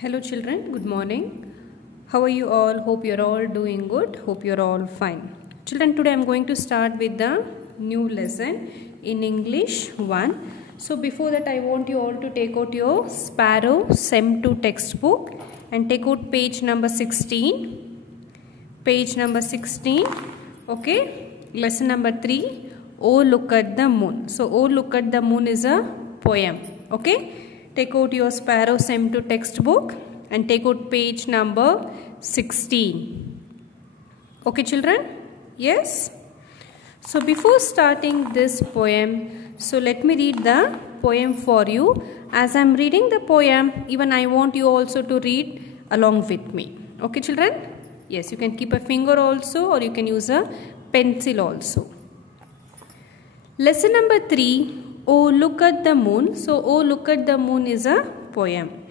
Hello children, good morning. How are you all? Hope you're all doing good. Hope you're all fine. Children, today I'm going to start with the new lesson in English 1. So before that I want you all to take out your Sparrow Sem 2 textbook and take out page number 16. Page number 16. Okay. Lesson number 3. Oh look at the moon. So oh look at the moon is a poem. Okay. Take out your Sparrow Sem 2 textbook and take out page number 16. Okay children? Yes? So before starting this poem, so let me read the poem for you. As I am reading the poem, even I want you also to read along with me. Okay children? Yes, you can keep a finger also or you can use a pencil also. Lesson number 3. Oh look at the moon. So oh look at the moon is a poem.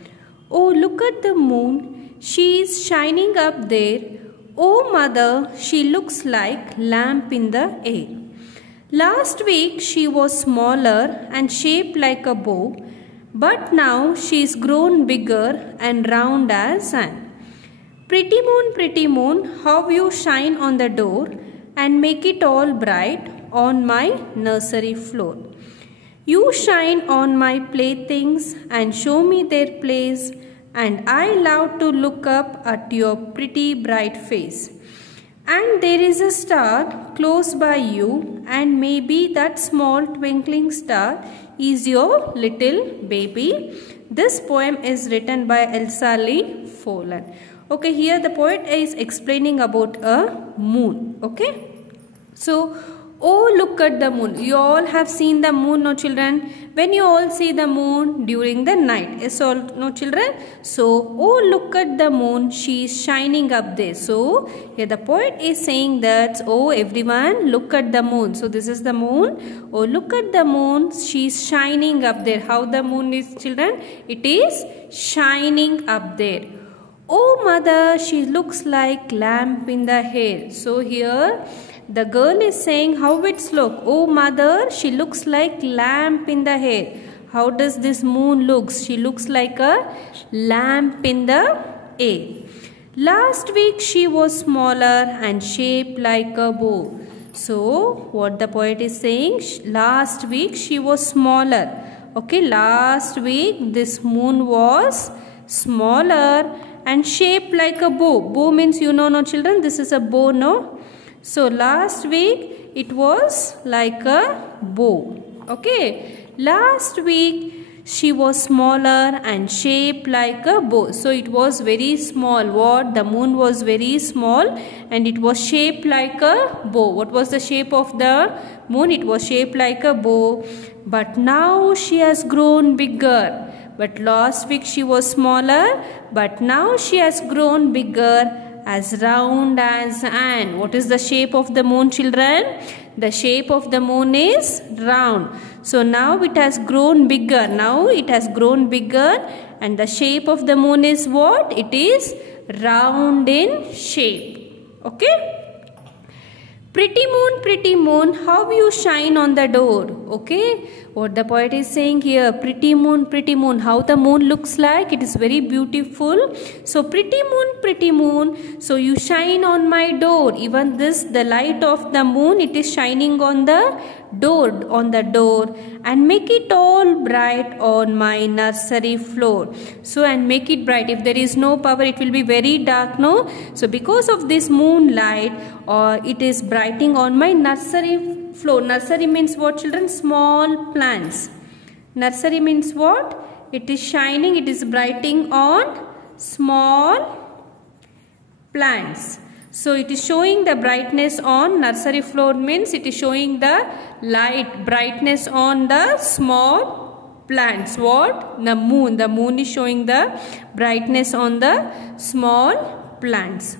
Oh look at the moon, she is shining up there. Oh mother, she looks like lamp in the air. Last week she was smaller and shaped like a bow, but now she is grown bigger and round as sun. Pretty moon, how you shine on the door and make it all bright on my nursery floor. You shine on my playthings and show me their place, and I love to look up at your pretty bright face. And there is a star close by you, and maybe that small twinkling star is your little baby. This poem is written by Elsa Lee Follen. Okay, here the poet is explaining about a moon. Okay, so oh look at the moon. You all have seen the moon, no children? When you all see the moon during the night, yes or no children? So oh look at the moon, she is shining up there. So here the poet is saying that oh everyone look at the moon. So this is the moon. Oh look at the moon, she is shining up there. How the moon is, children? It is shining up there. Oh mother, she looks like lamp in the hair. So here the girl is saying how it's look. Oh mother, she looks like lamp in the hair. How does this moon looks? She looks like a lamp in the air. Last week she was smaller and shaped like a bow. So what the poet is saying, last week she was smaller. Okay, last week this moon was smaller and shaped like a bow. Bow means you know no children, this is a bow, no? So last week it was like a bow. Okay. Last week she was smaller and shaped like a bow. So it was very small. What? The moon was very small and it was shaped like a bow. What was the shape of the moon? It was shaped like a bow. But now she has grown bigger. But last week she was smaller. But now she has grown bigger, as round as an. What is the shape of the moon, children? The shape of the moon is round. So now it has grown bigger. Now it has grown bigger and the shape of the moon is what? It is round in shape. Okay? Pretty moon, how you shine on the door. Okay? What the poet is saying here, pretty moon, how the moon looks like. It is very beautiful. So pretty moon, so you shine on my door. Even this, the light of the moon, it is shining on the door, and make it all bright on my nursery floor. So and make it bright. If there is no power, it will be very dark, no? So because of this moonlight, it is brightening on my nursery floor. Nursery means what, children? Small plants. Nursery means what? It is shining, it is brightening on small plants. So it is showing the brightness on nursery floor means it is showing the light, brightness on the small plants. What? The moon. The moon is showing the brightness on the small plants.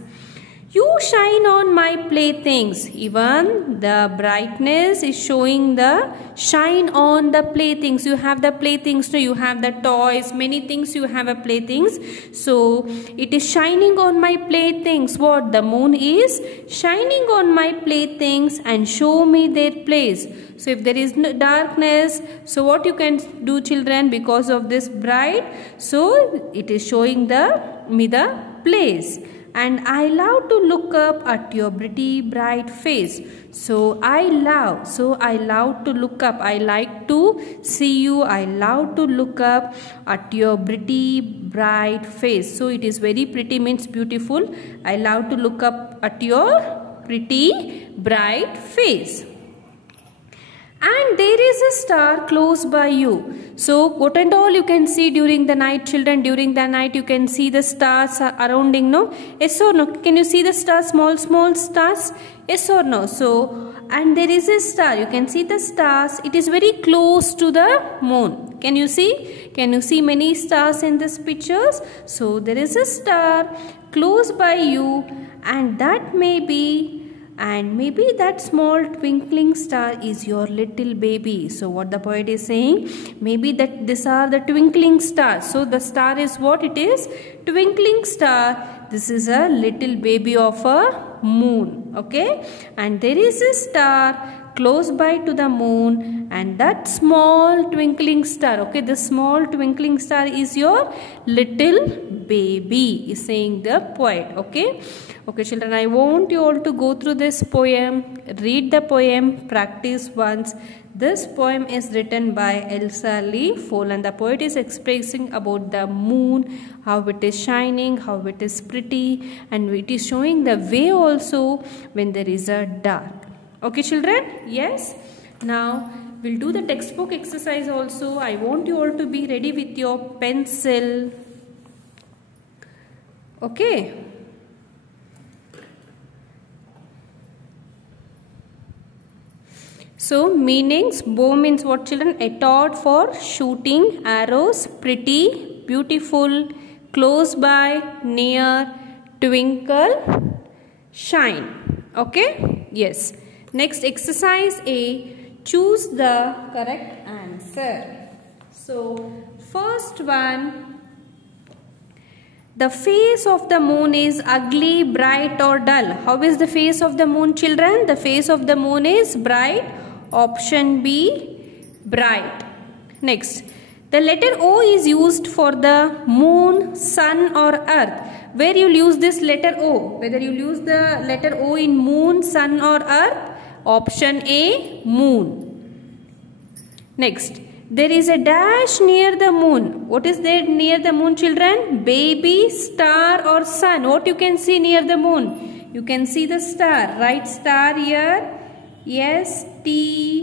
You shine on my playthings. Even the brightness is showing the shine on the playthings. You have the playthings, so you have the toys, many things you have a playthings. So it is shining on my playthings. What? The moon is shining on my playthings and show me their place. So if there is no darkness, so what you can do, children? Because of this bright, so it is showing me the place. And I love to look up at your pretty bright face. So I love to look up. I like to see you. I love to look up at your pretty bright face. So it is very pretty means beautiful. I love to look up at your pretty bright face. And there is a star close by you. So what and all you can see during the night, children? During the night you can see the stars surrounding, no? Yes or no? Can you see the stars, small stars? Yes or no? So, and there is a star. You can see the stars. It is very close to the moon. Can you see? Can you see many stars in this pictures? So there is a star close by you, and maybe that small twinkling star is your little baby. So what the poet is saying, maybe that these are the twinkling stars. So the star is what it is? Twinkling star. This is a little baby of a moon. Okay, and there is a star close by to the moon, and that small twinkling star, okay, the small twinkling star is your little baby, is saying the poet. Okay, children, I want you all to go through this poem, read the poem, practice once. This poem is written by Elsa Leopold, and the poet is expressing about the moon, how it is shining, how it is pretty, and it is showing the way also when there is a dark. Okay, children? Yes? Now, we'll do the textbook exercise also. I want you all to be ready with your pencil. Okay? So, meanings. Bow means what, children? A thought for shooting arrows. Pretty, beautiful, close by, near, twinkle, shine. Okay? Yes. Next, exercise A. Choose the correct answer. So, first one. The face of the moon is ugly, bright or dull. How is the face of the moon, children? The face of the moon is bright. Option B, bright. Next, the letter O is used for the moon, sun or earth. Where you use this letter O? Whether you use the letter O in moon, sun or earth? Option A, moon. Next, there is a dash near the moon. What is there near the moon, children? Baby, star or sun? What you can see near the moon? You can see the star. Write star here. S-T-A-R,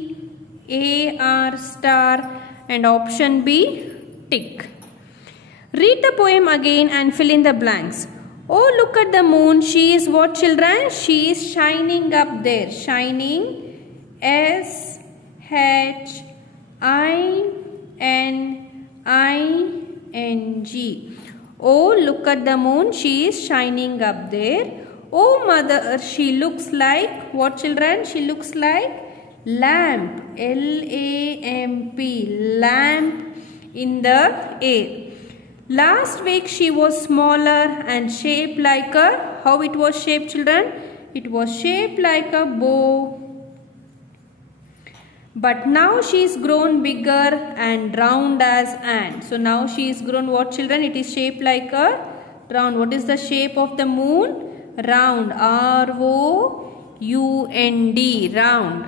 star, and option B, tick. Read the poem again and fill in the blanks. Oh, look at the moon. She is what, children? She is shining up there. Shining. S-H-I-N-I-N-G. Oh, look at the moon. She is shining up there. Oh, mother, she looks like what, children? She looks like lamp. L-A-M-P. Lamp in the air. Last week she was smaller and shaped like a, how it was shaped, children? It was shaped like a bow. But now she is grown bigger and round as ant. So now she is grown what, children? It is shaped like a round. What is the shape of the moon? Round. R-O-U-N-D. Round.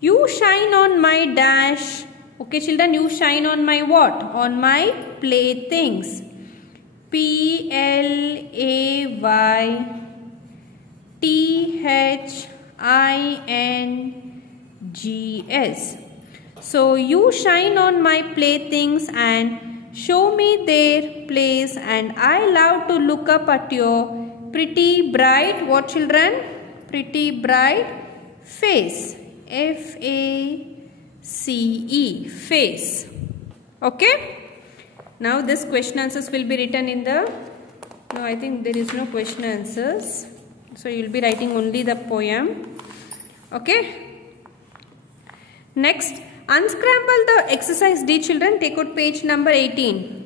You shine on my dash. Okay, children, you shine on my what? On my playthings. P-L-A-Y-T-H-I-N-G-S. So, you shine on my playthings and show me their place, and I love to look up at your pretty bright, what, children? Pretty bright face. F-A-C-E, face. Okay. Now this question answers will be written in the, no, I think there is no question answers. So you will be writing only the poem. Okay. Next, unscramble the exercise D, children. Take out page number 18.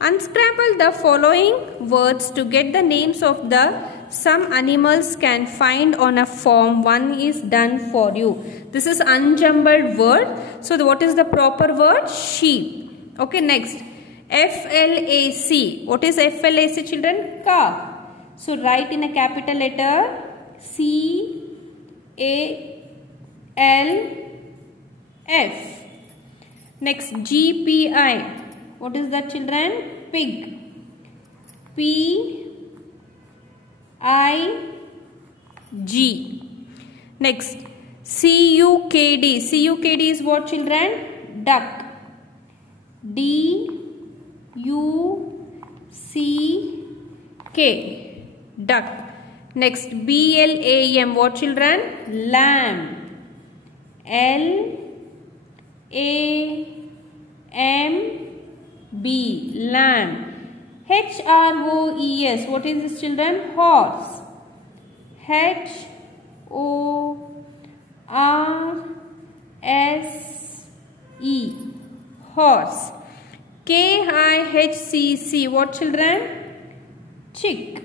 Unscramble the following words to get the names of the some animals can find on a form. One is done for you. This is unjumbled word. So what is the proper word? Sheep. Okay, next. FLAC. What is FLAC, children? Car. So write in a capital letter CALF. Next, GPI. What is that, children? Pig. PIG. Next, CUKD. CUKD is what, children? Duck. DUCK. Duck. Next, BLAM. What, children? Lamb. LAMB. Lamb. HROES. What is this, children? Horse. HORSE. Horse. KIHCC. What, children? Chick.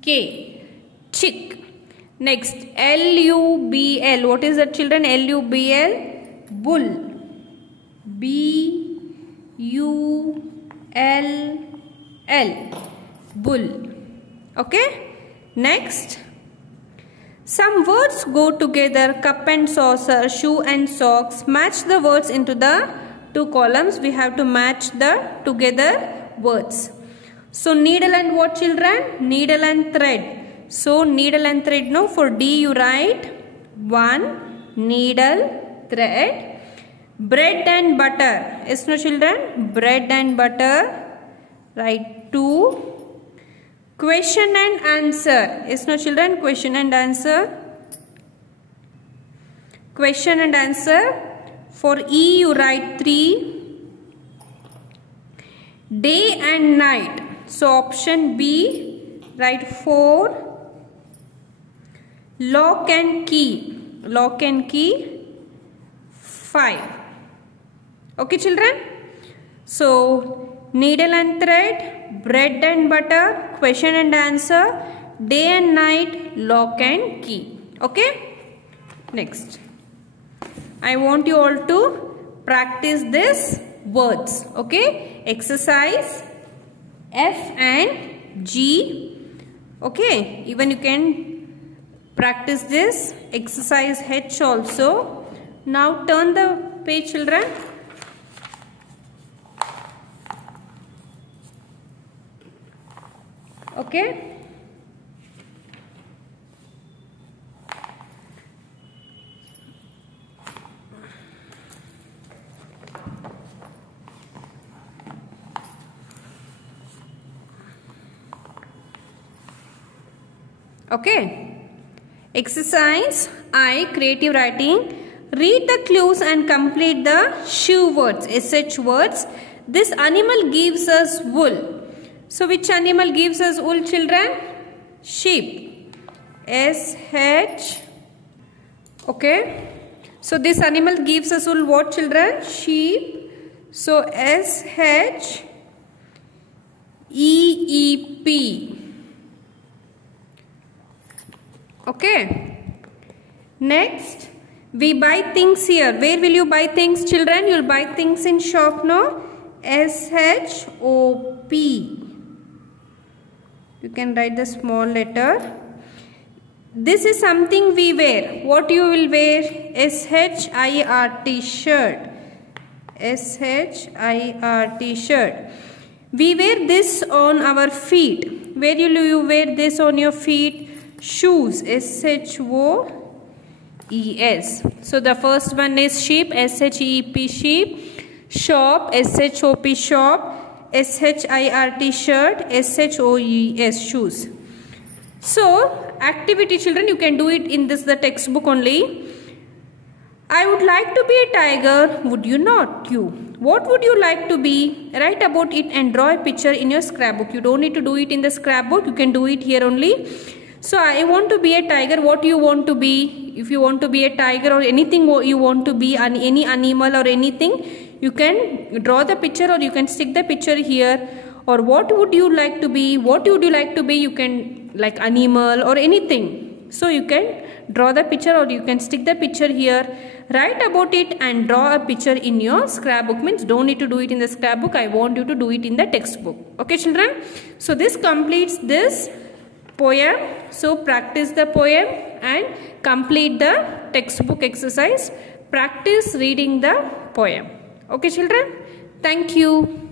CHICK. Chick. Next, LUBL. What is that, children? LUBL. Bull. BULL. Bull. Okay. Next, some words go together. Cup and saucer, shoe and socks. Match the words into the two columns. We have to match the together words. So needle and what, children? Needle and thread. So needle and thread, no. For D you write 1 needle thread. Bread and butter. Yes, no, children? Bread and butter. Write 2. Question and answer. Yes, no, children? Question and answer. Question and answer. For E you write 3. Day and night. So option B, write 4. Lock and key. Lock and key 5. Okay, children? So needle and thread, bread and butter, question and answer, day and night, lock and key. Okay? Next, I want you all to practice these words. Okay? Exercise F and G. Okay? Even you can practice this exercise H also. Now turn the page, children. Okay? Okay. Exercise I, creative writing. Read the clues and complete the shoe words, SH words. This animal gives us wool. So which animal gives us wool, children? Sheep. SH. Okay. So this animal gives us wool, what, children? Sheep. So SHEEP. Okay. Next, we buy things here. Where will you buy things, children? You will buy things in shop, no? SHOP. You can write the small letter. This is something we wear. What you will wear? SHIRT, shirt. SHIRT, shirt. We wear this on our feet. Where will you wear this on your feet? Shoes. SHOES. So the first one is sheep. SHEEP, sheep. Shop. SHOP, shop. SHIRT, shirt. SHOES, shoes. So activity, children, you can do it in the textbook only. I would like to be a tiger. Would you not? You. What would you like to be? Write about it and draw a picture in your scrapbook. You don't need to do it in the scrapbook. You can do it here only. So I want to be a tiger. What you want to be? If you want to be a tiger or anything you want to be, any animal or anything, you can draw the picture or you can stick the picture here. Or what would you like to be? What would you like to be? You can like animal or anything. So you can draw the picture or you can stick the picture here. Write about it and draw a picture in your scrapbook. Means don't need to do it in the scrapbook. I want you to do it in the textbook. Okay children. So this completes this poem. So practice the poem and complete the textbook exercise. Practice reading the poem. Okay children. Thank you.